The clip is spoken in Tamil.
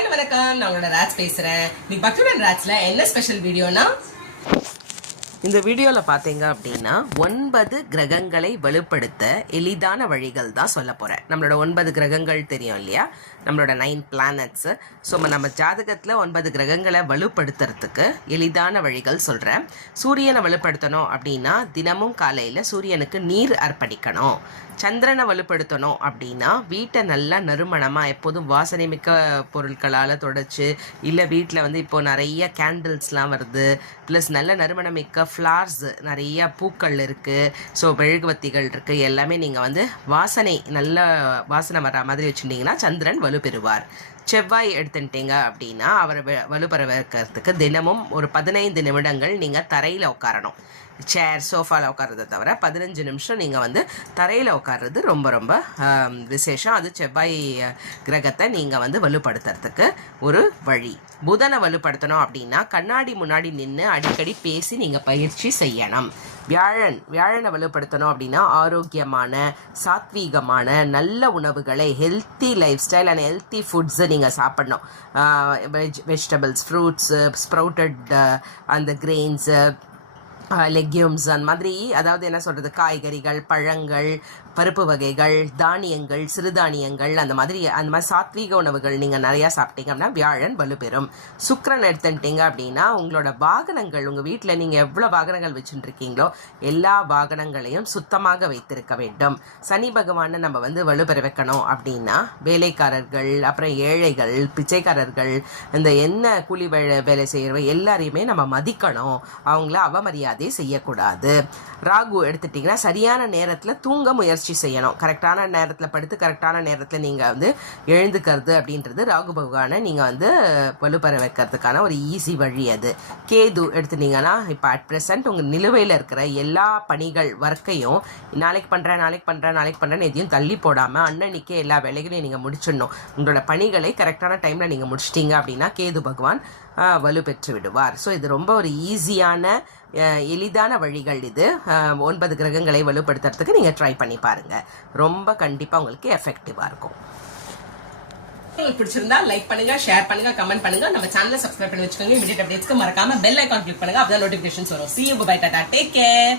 ஹாய் வணக்கம், நான் உங்களோட ராஜ் பேசுறேன். இன்னைக்கு பக்தியுடன் ராஜ்ல என்ன ஸ்பெஷல் வீடியோனா, இந்த வீடியோவில் பார்த்தீங்க அப்படின்னா 9 கிரகங்களை வலுப்படுத்த எளிதான வழிகள் தான் சொல்ல போகிறேன். நம்மளோட 9 கிரகங்கள் தெரியும் இல்லையா, நம்மளோட 9 பிளானட்ஸு. ஸோ நம்ம ஜாதகத்தில் 9 கிரகங்களை வலுப்படுத்துறதுக்கு எளிதான வழிகள் சொல்கிறேன். சூரியனை வலுப்படுத்தணும் அப்படின்னா தினமும் காலையில் சூரியனுக்கு நீர் அர்ப்பணிக்கணும். சந்திரனை வலுப்படுத்தணும் அப்படின்னா வீட்டை நல்லா நறுமணமாக எப்போதும் வாசனை மிக்க பொருட்களால் தொடச்சு, இல்லை வீட்டில் வந்து இப்போது நிறைய கேண்டில்ஸ்லாம் வருது, ப்ளஸ் நல்ல நறுமணம் மிக்க ஃப்ளார்ஸ், நிறைய பூக்கள் இருக்குது, ஸோ மெழுகுவத்திகள் இருக்குது, எல்லாமே நீங்கள் வந்து நல்ல வாசனை வர மாதிரி வச்சுருந்தீங்கன்னா சந்திரன் வலுப்பெறுவார். செவ்வாய் எடுத்துட்டீங்க அப்படின்னா அவரை வலுப்பெற வைக்கிறதுக்கு தினமும் ஒரு 15 நிமிடங்கள் நீங்கள் தரையில் உட்காரணும். சேர் சோஃபாவில் உட்காரதை தவிர 15 நிமிஷம் நீங்கள் வந்து தரையில் உட்கார்றது ரொம்ப ரொம்ப விசேஷம். அது செவ்வாய் கிரகத்தை நீங்கள் வந்து வலுப்படுத்துறதுக்கு ஒரு வழி. புதனை வலுப்படுத்தணும் அப்படின்னா கண்ணாடி முன்னாடி நின்று அடிக்கடி பேசி நீங்கள் பயிற்சி செய்யணும். வியாழனை வலுப்படுத்தணும் அப்படின்னா ஆரோக்கியமான, சாத்வீகமான, நல்ல உணவுகளை, healthy lifestyle and healthy ஃபுட்ஸை நீங்கள் சாப்பிடணும். வெஜிடபிள்ஸ், ஃப்ரூட்ஸு, ஸ்ப்ரவுட்டட் அந்த கிரெயின்ஸு, லெக்யூம்ஸ், அந்த மாதிரி, அதாவது என்ன சொல்கிறது, காய்கறிகள், பழங்கள், பருப்பு வகைகள், தானியங்கள், சிறுதானியங்கள், அந்த மாதிரி சாத்வீக உணவுகள் நீங்கள் நிறையா சாப்பிட்டீங்க அப்படின்னா வியாழன் வலுப்பெறும். சுக்கிரன் எடுத்துட்டீங்க அப்படின்னா உங்களோட வாகனங்கள், உங்கள் வீட்டில் நீங்கள் எவ்வளோ வாகனங்கள் வச்சுட்டுருக்கீங்களோ எல்லா வாகனங்களையும் சுத்தமாக வைத்திருக்க வேண்டும். சனி பகவானை நம்ம வந்து வலுப்பெற வைக்கணும் அப்படின்னா வேலைக்காரர்கள், அப்புறம் ஏழைகள், பிச்சைக்காரர்கள், இந்த என்ன கூலி வேலை செய்கிறவ எல்லாரையுமே நம்ம மதிக்கணும், அவங்கள அவமரியாதை செய்யக்கூடாது. ராகு எடுத்துட்டிங்கன்னா சரியான நேரத்தில் தூங்க முயற்சி செய்யணும். கரெக்டான நேரத்தில் படுத்து கரெக்டான நேரத்தில் நீங்கள் வந்து எழுந்துக்கிறது அப்படின்றது ராகு பகவானை நீங்கள் வந்து வலுப்பெற வைக்கிறதுக்கான ஒரு ஈஸி வழி அது. கேது எடுத்துட்டீங்கன்னா இப்போ அட் ப்ரெசன்ட் உங்கள் நிலுவையில் இருக்கிற எல்லா பணிகள் ஒர்க்கையும் நாளைக்கு பண்ணுறேன்னு எதையும் தள்ளி போடாமல் அன்னன்னைக்கே எல்லா வேலைகளையும் நீங்கள் முடிச்சிடணும். உங்களோட பணிகளை கரெக்டான டைமில் நீங்கள் முடிச்சிட்டிங்க அப்படின்னா கேது பகவான் வலு பெற்று விடுவார். ஸோ இது ரொம்ப ஒரு ஈஸியான எளிதான வழிகள். இது 9 கிரகங்களை வலுப்படுத்துறதுக்கு நீங்கள் ட்ரை பண்ணி பாருங்கள். ரொம்ப கண்டிப்பாக உங்களுக்கு எஃபெக்டிவாக இருக்கும். உங்களுக்கு பிடிச்சிருந்தா லைக் பண்ணுங்க, ஷேர் பண்ணுங்க, கமெண்ட் பண்ணுங்க. நம்ம சேனலை சப்ஸ்கிரைப் பண்ணி வச்சுக்கோங்க. இமிடியேட் அப்டேட்ஸ்க்கு மறக்காம பெல் ஐகான் கிளிக் பண்ணுங்க. அப்பதான் நோட்டிஃபிகேஷன்ஸ் வரும். See you, bye, tata, take care.